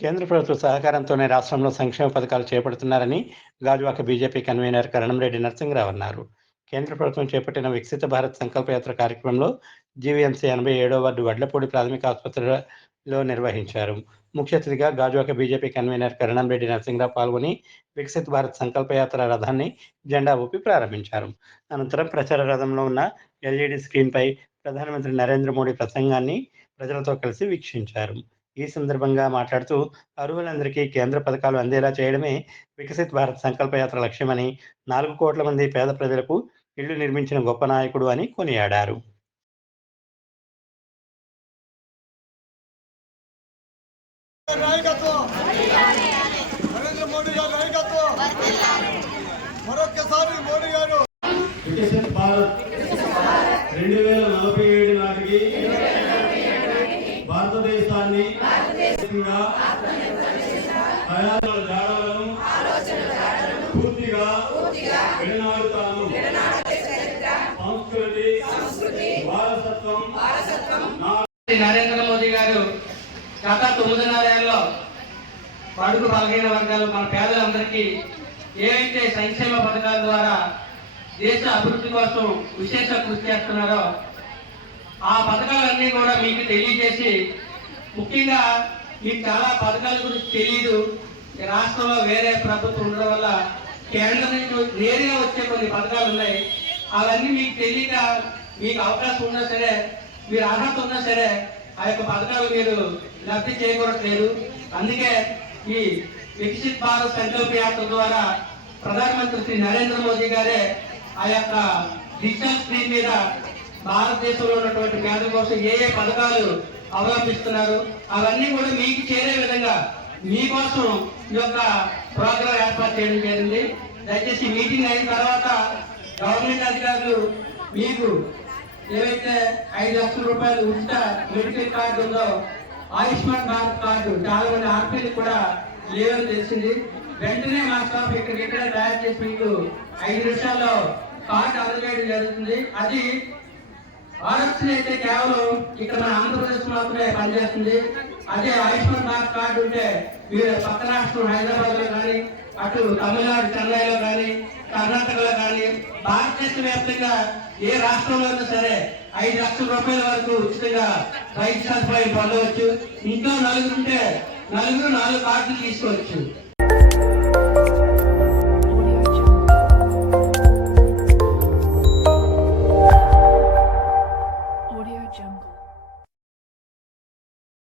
కేంద్ర ప్రభుత్వ సహకారంతోనే రాష్ట్రంలో సంక్షేమ పథకాలు చేపడుతున్నారని గాజువాక బీజేపీ కన్వీనర్ కరణంరెడ్డి నరసింహరావు అన్నారు. కేంద్ర ప్రభుత్వం చేపట్టిన వికసిత భారత్ సంకల్పయాత్ర కార్యక్రమంలో జీవీఎంసీ 87వ వార్డు వడ్లపూడి ప్రాథమిక ఆసుపత్రిలో నిర్వహించారు. ముఖ్య అతిథిగా గాజువాక బీజేపీ కన్వీనర్ కరణంరెడ్డి నరసింహరావు పాల్గొని వికసిత భారత్ సంకల్పయాత్ర రథాన్ని జెండా ఊపి ప్రారంభించారు. అనంతరం ప్రచార రథంలో ఉన్న ఎల్ఈడి స్క్రీన్పై ప్రధానమంత్రి నరేంద్ర మోడీ ప్రసంగాన్ని ప్రజలతో కలిసి వీక్షించారు. ఈ సందర్భంగా మాట్లాడుతూ అర్హులందరికీ కేంద్ర పథకాలు అందేలా చేయడమే వికసిత్ భారత్ సంకల్పయాత్ర లక్ష్యమని, 4 కోట్ల మంది పేద ప్రజలకు ఇళ్లు నిర్మించిన గొప్ప నాయకుడు అని కొనియాడారు. మరొకసారి మోడీ గారు వికసిత్ భారత్ 2047 నాటికి భారతదేశాన్ని పూర్తిగా విడనాడుతాను. సంస్కృతి వారసత్వం నరేంద్ర మోదీ గారు గత 9.5 ఏళ్లలో బడుగు బలహీన వర్గాలు మన పేదలందరికీ ఏవైతే సంక్షేమ పథకాల ద్వారా దేశ అభివృద్ధి కోసం విశేష కృషి చేస్తున్నారో ఆ పథకాలన్నీ కూడా మీకు తెలియజేసి, ముఖ్యంగా మీకు చాలా పథకాల గురించి తెలియదు. రాష్ట్రంలో వేరే ప్రభుత్వం ఉండడం వల్ల కేంద్రం నుంచి నేరుగా వచ్చే కొన్ని పథకాలు ఉన్నాయి. అవన్నీ మీకు తెలియక మీకు అవకాశం ఉన్నా సరే, మీరు అర్హత ఉన్నా సరే ఆ యొక్క పథకాలు మీరు లబ్ధి చేయకూడట్లేదు. అందుకే ఈ వికసిత్ భారత్ సంకల్ప యాత్ర ద్వారా ప్రధానమంత్రి శ్రీ నరేంద్ర మోదీ గారే ఆ యొక్క డిజిటల్ స్క్రీన్ మీద భారతదేశంలో ఉన్నటువంటి పేదల కోసం ఏ ఏ పథకాలు అవలంబిస్తున్నారు అవన్నీ కూడా మీకు చేరే విధంగా మీకోసం ఈ యొక్క ప్రోగ్రాం ఏర్పాటు చేయడం జరిగింది. దయచేసి మీటింగ్ అయిన తర్వాత గవర్నమెంట్ అధికారులు మీకు ఏవైతే 5 లక్షల రూపాయలు ఉచిత మెడికల్ కార్డు ఉందో, ఆయుష్మాన్ భారత్ కార్డు చాలా మంది ఆర్పీలు కూడా లేవని తెలిసింది. వెంటనే మా స్టాఫ్ ఇక్కడే తయారు చేసి మీకు 5 నిమిషాల్లో కార్డు అందజేయడం జరుగుతుంది. అది ఆరోగ్యం అయితే కేవలం ఇక్కడ మన ఆంధ్రప్రదేశ్ మాత్రమే పనిచేస్తుంది. అదే ఆయుష్మాన్ భారత్ కార్డు ఉంటే మీరు పక్క రాష్ట్రం హైదరాబాద్ లో కానీ, అటు తమిళనాడు చెన్నైలో కానీ, కర్ణాటకలో కానీ, భారతదేశ వ్యాప్తంగా ఏ రాష్ట్రంలో ఉన్నా సరే 5 లక్షల రూపాయల వరకు ఉచితంగా వైద్య సదుపాయం పొందవచ్చు. ఇంట్లో నలుగురు ఉంటే నలుగురు 4 కార్డులు తీసుకోవచ్చు.